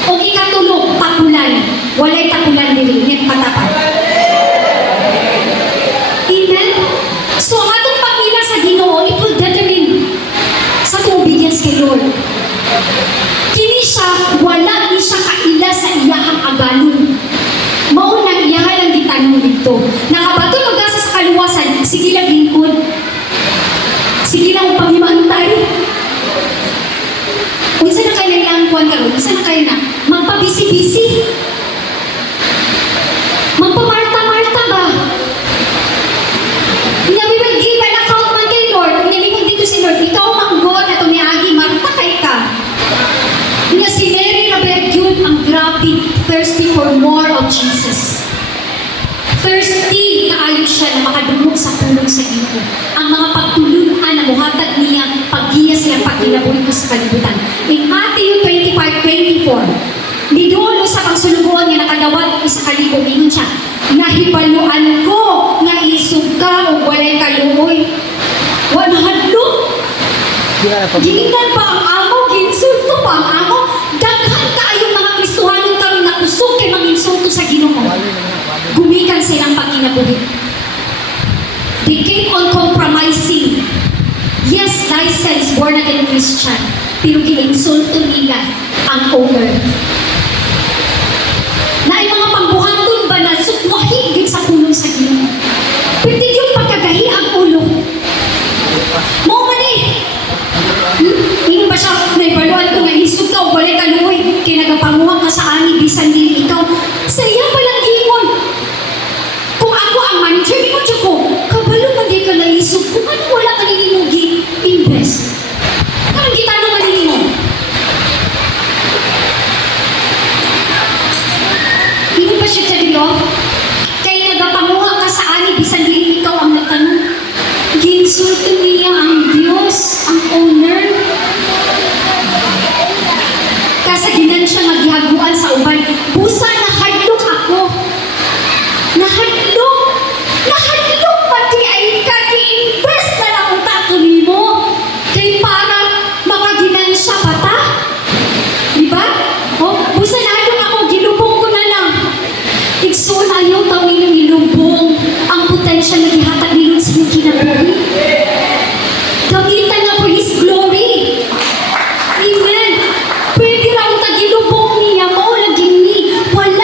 O ikatulog, takulan. Walay takulan din, net patapat. Amen? So, ang atong pag-ina sa Ginoo, it will determine sa obedience kay Lord. Kini siya, wala ni siya kaila sa iyahang agalon. Maunang iyahan ang gitanong dito. Nakabato mag-asa sa kaluwasan, sige lang lingkod. Sige lang paghimaantay. Unsa na kayo na ilang kuwan karon? Unsa na kayo na? Magpabisi-bisi? Magpamarta-marta ba? We will give an account man kay Lord. Inamimong dito si Lord, ikaw manggod at umiagi, marta kay ka. Nga si Mary Rabel yun ang grabe, thirsty for more of Jesus. Thirsty kaayo siya na makadumog sa pulong sa Ginoo. Ang mga pagtulunan na muhatag niya, paghiyas niya, pagkinabuhi ko sa kalibutan. In Matthew 25:24, nidulo sa pagsulubuan niya nakadawat isa kalibo, mingon siya, nahibaluan ko nga isog ka o walay kaluoy. Wanahadlo. Giingnan pa ang amo, ginsulto pa ang amo. Daghan kaayong mga Kristohanon karon na usog kay manginsulto sa Ginoo. Gumikan silang pagkinabuhi. They keep on compromising. Yes, licensed, born again Christian. Pero giinsulto nila ang owner. Na ay mga pangbuhaton ba na sukmahigit sa pulong sa Ginoo. Pwede yung pagkagahi ang ulo. Mo man eh. Hindi ba siya, naibaluan ko nga isog ka o balik ka luoy. Kinagapanguha ka sa ani, bisan din ikaw. Sa iya palang gingon. Kung ako ang manager, gingon siya ko, kabalo man di ka na isog. Kung ano wala ka nini invest. Anong gitanong man nini mo? Hindi ba siya dilo? Kaya nagapanguha ka sa ani, bisan din ikaw ang nagtanong. Ginsulto niya ang Diyos, ang owner. Kasaginan siya maghihaguan sa uban. Busa na hadlok ako. Nahadlok. Nahadlok pati ay kaki-invest na lang ang tato nimo. Kay para makaginan siya pata. Diba? O, busa na hadlok ako. Gilubong ko na lang. Igsoon ayaw tao nilang ilubong ang potensya na gihatag nilong sa mga kinabuhi. Gamitan na for His glory. Amen. Pwede lang tagilubong niya, maulagin ni, wala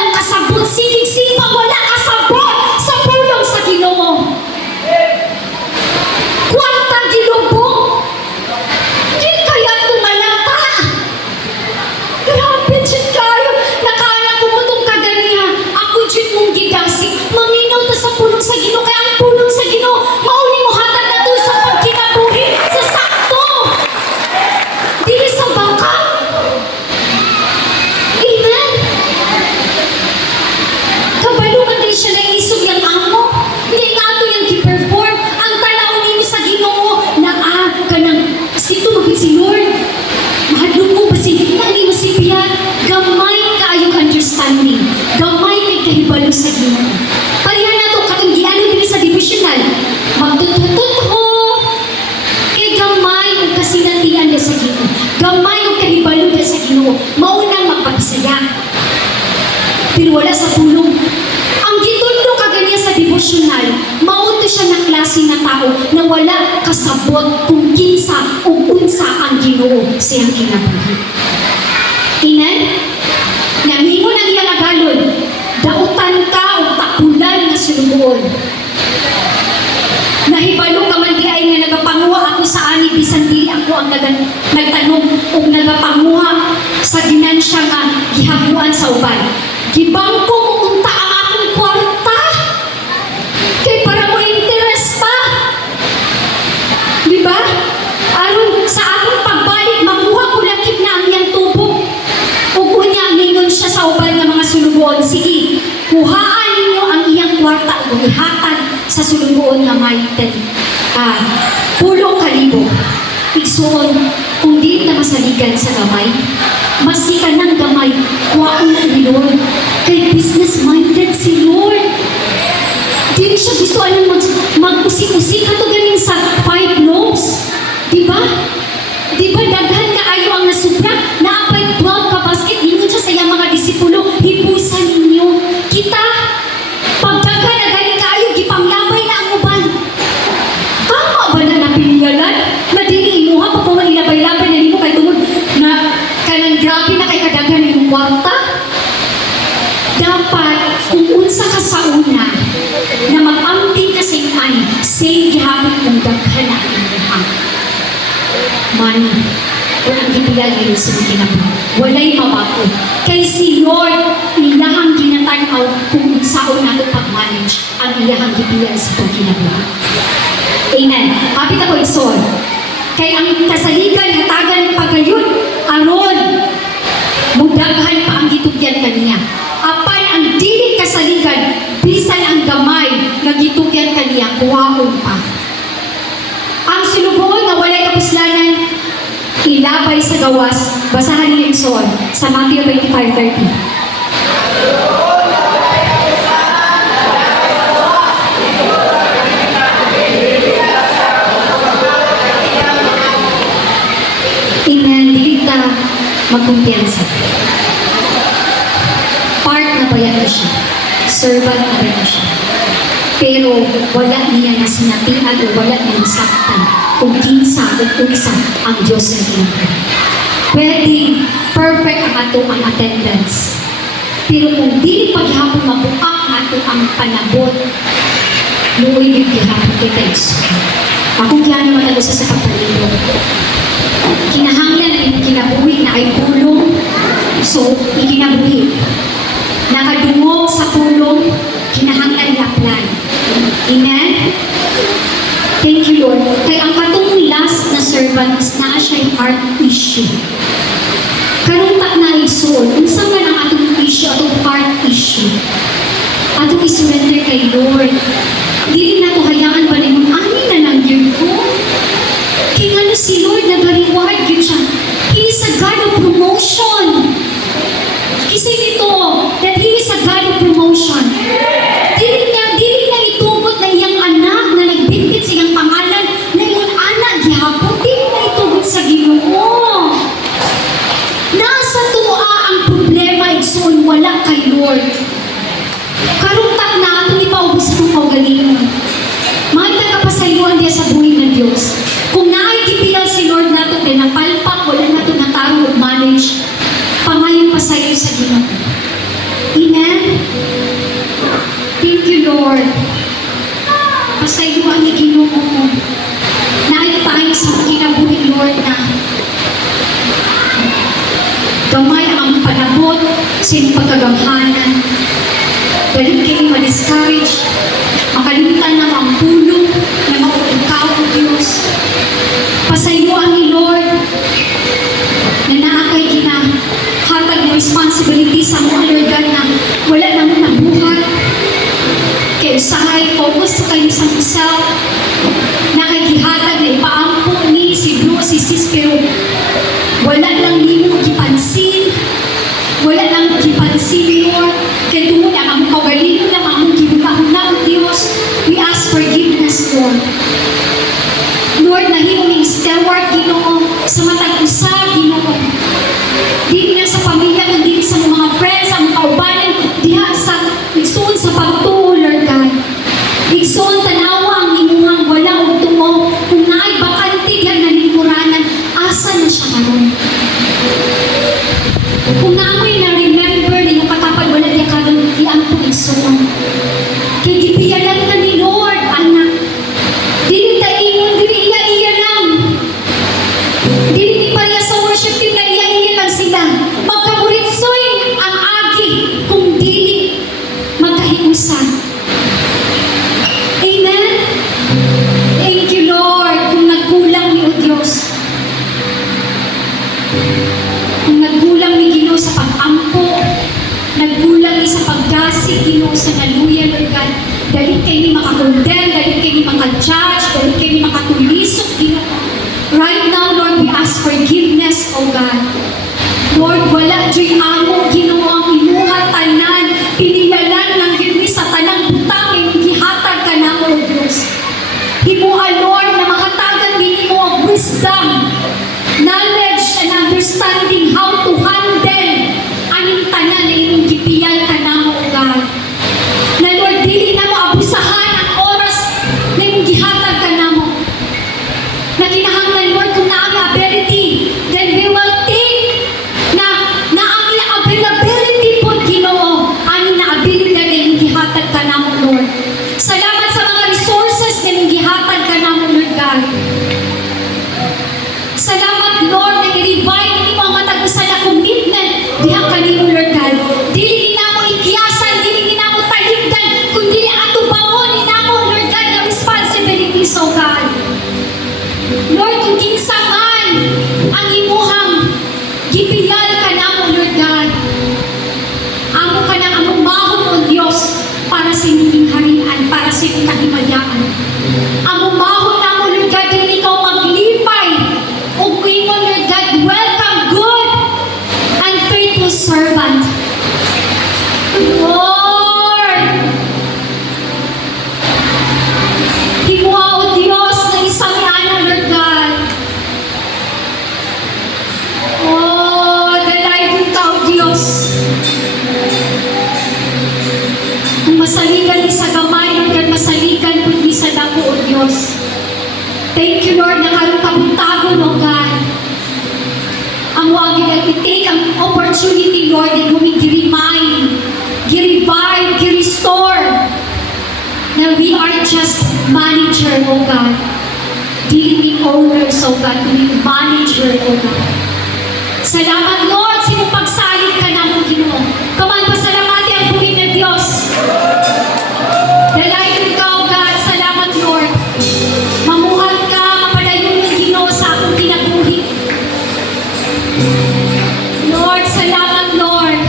klase na tao na wala kasabot kung kinsa o unsa ang Ginoo siyang kinabuhi. Amen? Namingon ang iyang agalon, dautan ka o tapulan nga sulugoon. Nahibalo ka man di ay nga nagapanguha ako sa ani bisan dili ako ang nagtanong o nagapanguha sa ginansya nga gihabuan sa uban. Gibangko mo unta ang akong kwarta kay para mo interest pa. Di ba? Aron sa akong pagbalik makuha ko lakip na ang iyang tubo. Ug unya mingon siya sa uban nga mga sulugoon, sige, kuhaan ninyo ang iyang kwarta ug ihatag sa sulugoon nga may 10,000. Igsoon, kung di na masaligan sa gamay, maski ka ng gamay, kuhaan na ni Lord. Kay business-minded si Lord. Di siya gusto anong mag-usik-usik ka to galing sa 5 loaves. Diba? Diba daghan ka ayo ang nasubra, naapay 12 ka basket, ninyo siya sa iyang mga disipulo, hipusan ninyo. Kita, pagdaghan na galing kayo, gipanglabay na ang uban. Tama ba na napiligalan? Na dili imuha, pag kung ilabay-labay na nimo kay tungod na kanang grabe na kay kadaghan yung kwarta. Dapat, kung unsa ka sa una, na mag-amping ka sa ani, say gihapon kung daghan na ang imuha. Money, o ang gibigal ngayon sa mga kinabuhi. Walay mabago. Kay si Lord, ilahang ginatanaw kung unsaon nato pag-manage ang ilahang gibigal sa itong kinabuhi. Amen. Kapit ako igsoon. Kay ang kasaligan, hatagan pagayon, aron, mudaghan pa ang gitugyan kaniya. Apan ang dili kasaligan, bisan ang gamay, nga gitugyan kaniya, kuwaon pa. Ang sinubuon na walay kapuslanan, ilabay sa gawas, basahan ni Igsoon sa Matthew 25:30. Amen, dili ka magkumpiyansa. Part na ba yan siya? Servant na ba yan siya? Pero wala niya na sinatian o wala niya nasaktan kung kinsa o unsa ang Diyos na ginagawa. Pwedeng perfect ang ato ang attendance. Pero kung di paghapon mabuak ato ang panabot, luoy yung gihapon kita Diyos. Akong gihano matalusa sa kapalilo. Kinahanglan na yung kinabuhi na ay pulong, so ikinabuhi. Nakadungog sa pulong, kinahanglan i-apply. Amen? Thank you, Lord. Kaya ang katong last na servant is na siya yung heart issue. Karong tak na isuon, unsa man ang atong issue, atong heart issue. Atong isurrender kay Lord. Dili na ko hayaan ba na yung ani na lang yun ko? Kaya ano si Lord nag-reward yun siya. He is a God of promotion. Kasi ito, that He is a God of promotion. Dili niya itugot na iyang anak na nagbitbit sa iyang pangalan na iyang anak gihapon. Dili na itugot sa Ginoo. Nasa tuwa ang problema igsoon wala kay Lord. Karuntak na ato ni paubos itong kaugalingon. Mga tagapasayuan diya sa buhay ng Diyos. Kung naikipiyal si Lord nato kay napalpak, wala nato nataro o manage, pangayon pasayo sa Ginoo. Amen? Thank you, Lord. Pasayuan ni Ginoo mo. Naay tayo sa kinabuhi, Lord, na gamay ang panabot sa iyong pagkagamhanan. Dahil kayo ma-discourage, makalimutan na ang pulong na mauukaw ng Diyos. Pasayuan ni Lord na naakay hatag ng responsibility sa mga Lord God na wala nang nabuhat. Kaya usahay, focus sa kayo sa self, nakagihatag na ipaampo ni si Blue, si Sis, pero wala lang nimo gipansin. Wala lang gipansin, Lord. Kaya tungod ang kaugalingon lang ang gibutahuna ng Diyos. We ask forgiveness, Lord. Lord, nahimo ning steward, Ginoo, sa matag usa, Ginoo. Dili na sa pamilya, kundi sa mga friends, sa mga kaubanan, diha sa igsoon sa pagtuo, Lord God. Igsoon tanawa ang imuhang wisdom, knowledge, and understanding how to handle aning tanan na imong gipiyan ka namo, O God. Na Lord, dili na mo abusahan ang oras na imong gihatag ka namo. Na kinahanglan, Lord, kung naami ability, then we will think na naami availability po, Ginoo, aning na ability na imong gihatag ka namo, Lord. Salamat sa mga resources na imong gihatag ka namo, Lord God. Salamat, Lord, na i-revive ni mo ang matag usa na commitment diha kanimo, Lord God. Dili na mo ikiyasan, dili na mo taligdan, kundi ato bangon na mo, Lord God, na responsibilities, O God. Lord, kung kinsa man ang imuhang gipiyal ka namo, Lord God, amo ka nang among mahon, O Diyos, para sa inyong harian, para sa inyong kahimayaan. Among mahon namo, Lord God, yung ikaw maglipay o kuingon, Lord God, welcome, good and faithful servant. Lord, himuha, O Diyos, na isang ana, Lord God. Oh, dalayan ka, O Diyos. Kung masaligan ni sa gamay, Lord God, masaligan po ni sa dako, O Diyos. Thank you, Lord, na karong kabuntagon, O God. Ang wagi na i-take ang opportunity, Lord, that we gi-remind, gi-revive, gi-restore, na we are just manager, O God. Dili owners, O God, kundi manager, O God. Salamat, Lord, sino pagsalit ka na mong Ginoo. Kaman, pasalamati ang puri na Diyos. Dalayan ka, O God. Salamat, Lord. Mamuhat ka, mapadayon ng Ginoo sa akong kinabuhi. Lord, salamat, Lord.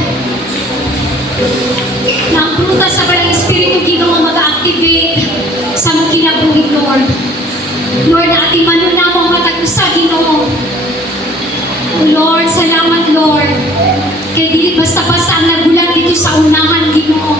Na ang prutas sa Balang Espiritu, Ginoo, mag-activate sa mong kinabuhi, Lord. Lord, na ating manuna mo ang matag usa, Ginoo. O Lord, salamat, Lord. Kaya dili basta-basta ang nagulat dito sa unahan, Ginoo.